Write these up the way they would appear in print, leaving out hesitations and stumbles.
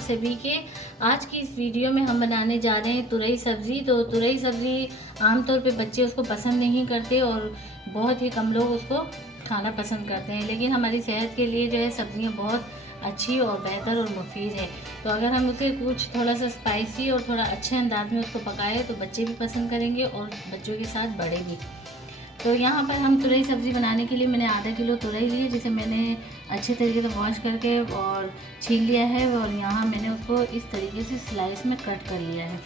सभी के। आज की इस वीडियो में हम बनाने जा रहे हैं तुरई सब्ज़ी। तो तुरई सब्ज़ी आमतौर पे बच्चे उसको पसंद नहीं करते और बहुत ही कम लोग उसको खाना पसंद करते हैं, लेकिन हमारी सेहत के लिए जो है सब्ज़ियाँ बहुत अच्छी और बेहतर और मुफीद है। तो अगर हम उसे कुछ थोड़ा सा स्पाइसी और थोड़ा अच्छे अंदाज में उसको पकाएं तो बच्चे भी पसंद करेंगे और बच्चों के साथ बड़े भी। तो यहाँ पर हम तुरई सब्ज़ी बनाने के लिए मैंने आधा किलो तुरई ली है, जिसे मैंने अच्छे तरीके से वॉश करके और छील लिया है और यहाँ मैंने उसको इस तरीके से स्लाइस में कट कर लिया है।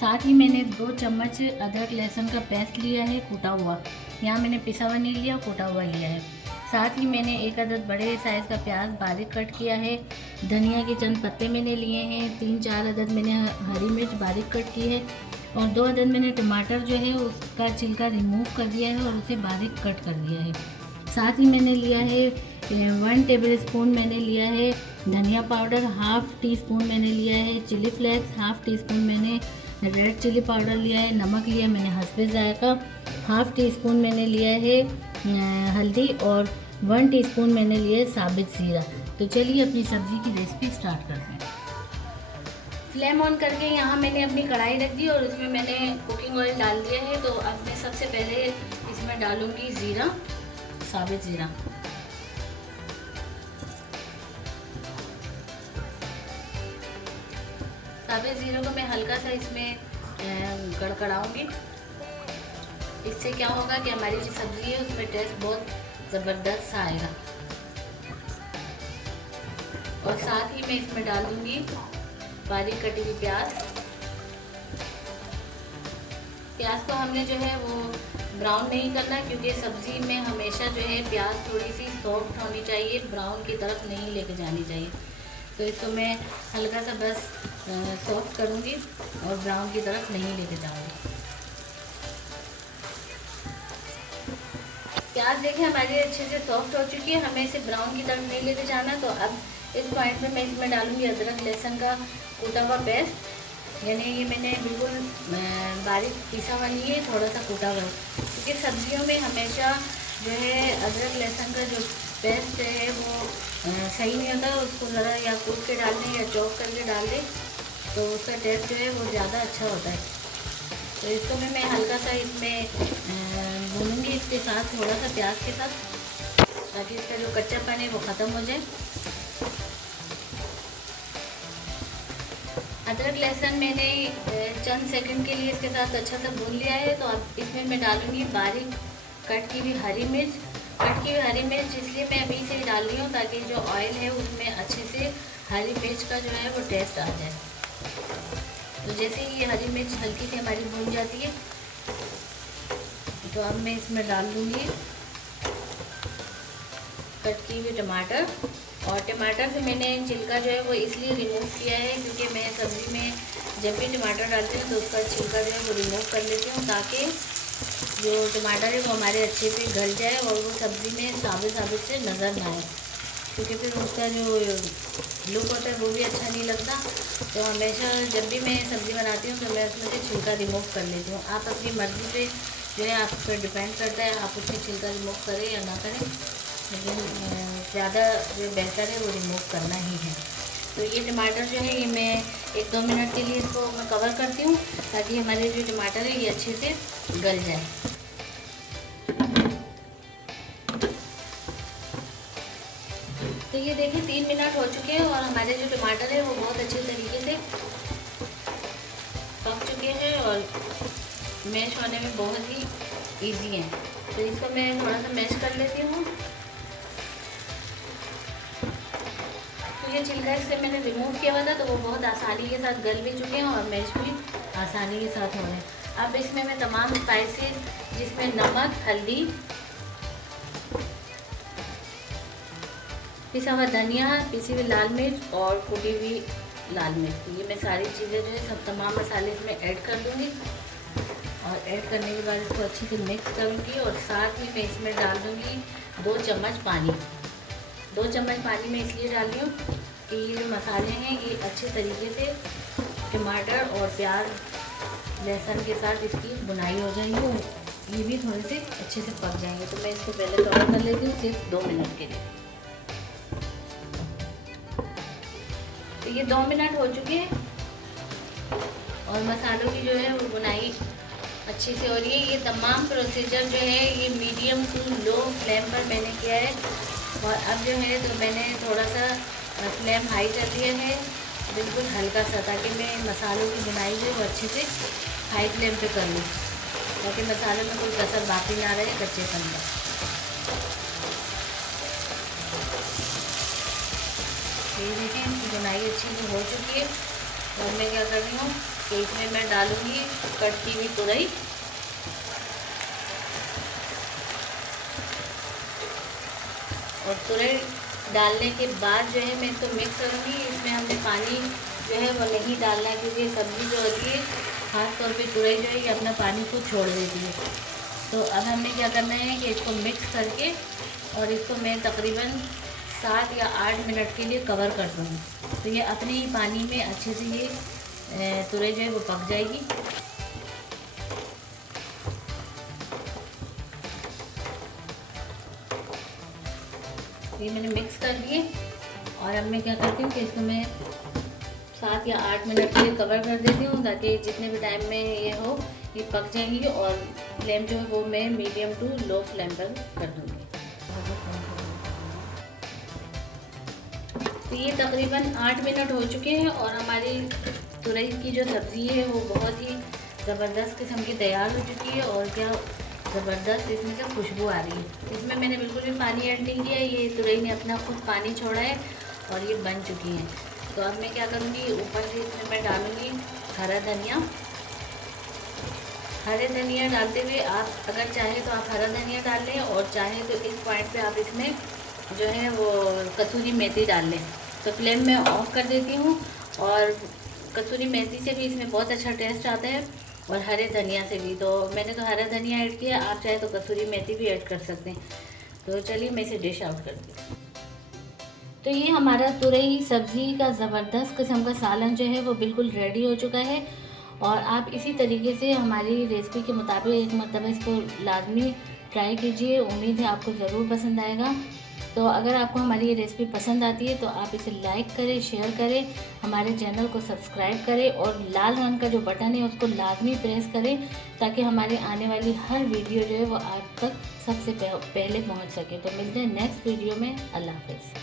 साथ ही मैंने 2 चम्मच अदरक लहसुन का पेस्ट लिया है कूटा हुआ। यहाँ मैंने पिसा हुआ नहीं लिया, कूटा हुआ लिया है। साथ ही मैंने 1 अदद बड़े साइज़ का प्याज बारीक कट किया है। धनिया के चंद पत्ते मैंने लिए हैं। 3-4 अदद मैंने हरी मिर्च बारीक कट की है और 2 अदद मैंने टमाटर जो है उसका छिलका रिमूव कर दिया है और उसे बारीक कट कर दिया है। साथ ही मैंने लिया है 1 टेबल स्पून मैंने लिया है धनिया पाउडर, हाफ़ टी स्पून मैंने लिया है chilli flakes, half teaspoon मैंने रेड चिली पाउडर लिया है, नमक लिया मैंने हस्बे जायका, हाफ़ टी स्पून मैंने लिया है हल्दी और 1 टीस्पून मैंने लिया है साबित ज़ीरा। तो चलिए अपनी सब्ज़ी की रेसिपी स्टार्ट करते हैं। फ्लेम ऑन करके यहाँ मैंने अपनी कढ़ाई रख दी और उसमें मैंने कुकिंग ऑयल डाल दिया है। तो अब मैं सबसे पहले इसमें डालूँगी ज़ीरा, साबित ज़ीरा। साबित ज़ीरे को मैं हल्का सा इसमें गड़गड़ाऊँगी। इससे क्या होगा कि हमारी जो सब्ज़ी है उसमें टेस्ट बहुत ज़बरदस्त सा आएगा। और साथ ही मैं इसमें डाल दूँगी बारीक कटी हुई प्याज। प्याज को हमने जो है वो ब्राउन नहीं करना, क्योंकि सब्ज़ी में हमेशा जो है प्याज थोड़ी सी सॉफ्ट होनी चाहिए, ब्राउन की तरफ नहीं लेके जानी चाहिए। तो इसको मैं हल्का सा बस सॉफ्ट करूँगी और ब्राउन की तरफ नहीं लेके जाऊँगी। प्याज देखिए हमारी अच्छे से सॉफ्ट हो चुकी है, हमें इसे ब्राउन की तरफ नहीं लेके जाना। तो अब इस पॉइंट पे मैं इसमें डालूंगी अदरक लहसुन का कूटा हुआ पेस्ट। यानी ये मैंने बिल्कुल बारीक पीसा हुआ नहीं है, थोड़ा सा कूटा हुआ, क्योंकि सब्जियों में हमेशा जो है अदरक लहसुन का जो पेस्ट है वो सही नहीं होता। उसको ज़रा या कूट के डाल दें या चॉप करके डाल दें तो उसका टेस्ट जो है वो ज़्यादा अच्छा होता है। तो इसको भी मैं हल्का सा इसमें भूनूंगी, इसके साथ थोड़ा सा प्याज के साथ, ताकि इसका जो कच्चापन है वो ख़त्म हो जाए। अदरक लहसुन मैंने चंद सेकंड के लिए इसके साथ अच्छा सा भून लिया है। तो अब इसमें मैं डालूंगी बारीक कट की हुई हरी मिर्च। कट की हुई हरी मिर्च इसलिए मैं अभी से डाल रही हूँ ताकि जो ऑयल है उसमें अच्छे से हरी मिर्च का जो है वो टेस्ट आ जाए। तो जैसे ही ये हरी मिर्च हल्की सी हमारी भून जाती है तो अब मैं इसमें डाल दूँगी कट की हुई टमाटर। और टमाटर से मैंने छिलका जो है वो इसलिए रिमूव किया है क्योंकि मैं सब्ज़ी में जब भी टमाटर डालती हूँ तो उसका छिलका जो है वो रिमूव कर लेती हूँ, ताकि जो टमाटर है वो हमारे अच्छे से गल जाए और वो सब्ज़ी में साबित से नज़र ना आए, क्योंकि फिर उसका जो लुक होता है वो भी अच्छा नहीं लगता। तो हमेशा जब भी मैं सब्ज़ी बनाती हूँ तो मैं उसमें से छिलका रिमूव कर लेती हूँ। आप अपनी मर्ज़ी पे जो है आप पर डिपेंड करता है, आप उसमें छिलका रिमूव करें या ना करें, लेकिन ज़्यादा जो बेहतर है वो रिमूव करना ही है। तो ये टमाटर जो है ये मैं 1-2 मिनट के लिए इसको मैं कवर करती हूँ, ताकि हमारे जो टमाटर है ये अच्छे से गल जाए। तो ये देखिए 3 मिनट हो चुके हैं और हमारे जो टमाटर है वो बहुत अच्छे तरीके से पक चुके हैं और मैश होने में बहुत ही इजी है। तो इसको मैं थोड़ा सा मैश कर लेती हूँ। तो ये छिलका इससे मैंने रिमूव किया हुआ था तो वो बहुत आसानी के साथ गल भी चुके हैं और मैश भी आसानी के साथ हो रहे हैं। अब इसमें मैं तमाम स्पाइसेस, जिसमें नमक, हल्दी, पिसा हुआ धनिया, पिसी हुई लाल मिर्च और कुटी हुई लाल मिर्च, ये मैं सारी चीज़ें जो है सब तमाम मसाले इसमें ऐड कर दूँगी। और ऐड करने के बाद इसको अच्छे से मिक्स करूँगी और साथ ही मैं इसमें डाल दूँगी 2 चम्मच पानी। 2 चम्मच पानी मैं इसलिए डाल रही हूँ कि ये जो मसाले हैं ये अच्छे तरीके से टमाटर और प्याज लहसुन के साथ इसकी बुनाई हो जाएगी और ये भी थोड़े से अच्छे से पक जाएंगे। तो मैं इसको पहले कवर कर लेती हूँ सिर्फ 2 मिनट के लिए। तो ये 2 मिनट हो चुके हैं और मसालों की जो है वो बुनाई अच्छे से हो रही है। ये तमाम प्रोसीजर जो है ये मीडियम टू लो फ्लेम पर मैंने किया है। और अब जो है तो मैंने थोड़ा सा फ्लेम हाई कर दिया है, बिल्कुल हल्का सा, ताकि मैं मसालों की बुनाई जो है वो अच्छे से हाई फ्लेम पे कर लूँ, ताकि मसालों में कोई कसर बाकी ना रहे कच्चेपन में। ये देखिए इनकी बुनाई अच्छी से हो चुकी है। और मैं क्या कर रही हूँ कि इसमें मैं डालूँगी कटकी हुई तुरई। और तुरई डालने के बाद जो है मैं इसको मिक्स करूँगी। इसमें हमने पानी जो है वो नहीं डालना है, क्योंकि सब्ज़ी जो होती है ख़ास तौर पे तुरई जो है ये अपना पानी को छोड़ देती है। तो अब हमें क्या करना है कि इसको मिक्स करके और इसको मैं तकरीबन 7 या 8 मिनट के लिए कवर कर दूँगी। तो ये अपने ही पानी में अच्छे से ये तुरई जो है वो पक जाएगी। ये मैंने मिक्स कर दिए और अब मैं क्या करती हूँ कि इसको मैं 7 या 8 मिनट के लिए कवर कर देती हूँ, ताकि जितने भी टाइम में ये हो ये पक जाएंगी। और फ्लेम जो है वो मैं मीडियम टू लो फ्लेम पर कर दूँगी। तो ये तकरीबन 8 मिनट हो चुके हैं और हमारी तुरई की जो सब्ज़ी है वो बहुत ही ज़बरदस्त किस्म की तैयार हो चुकी है। और क्या ज़बरदस्त इसमें से खुशबू आ रही है। इसमें मैंने बिल्कुल भी पानी ऐड नहीं किया है, ये तुरई ने अपना खुद पानी छोड़ा है और ये बन चुकी हैं। तो अब मैं क्या करूँगी, ऊपर से इसमें मैं डालूँगी हरा धनिया। हरे धनिया डालते हुए आप अगर चाहें तो आप हरा धनिया डाल लें, और चाहें तो इस पॉइंट पे आप इसमें जो है वो कसूरी मेथी डाल लें। तो फ्लेम में ऑफ कर देती हूँ। और कसूरी मेथी से भी इसमें बहुत अच्छा टेस्ट आता है और हरे धनिया से भी। तो मैंने तो हरा धनिया ऐड किया, आप चाहे तो कसूरी मेथी भी ऐड कर सकते हैं। तो चलिए मैं इसे डिश आउट करती हूँ। तो ये हमारा तुरई सब्ज़ी का ज़बरदस्त किस्म का सालन जो है वो बिल्कुल रेडी हो चुका है। और आप इसी तरीके से हमारी रेसिपी के मुताबिक एक मरतबा इसको लाजमी ट्राई कीजिए। उम्मीद है आपको ज़रूर पसंद आएगा। तो अगर आपको हमारी ये रेसिपी पसंद आती है तो आप इसे लाइक करें, शेयर करें, हमारे चैनल को सब्सक्राइब करें और लाल रंग का जो बटन है उसको लाजमी प्रेस करें, ताकि हमारी आने वाली हर वीडियो जो है वो आप तक सबसे पहले पहुंच सके। तो मिलते हैं नेक्स्ट वीडियो में। अल्लाह हाफ़िज़।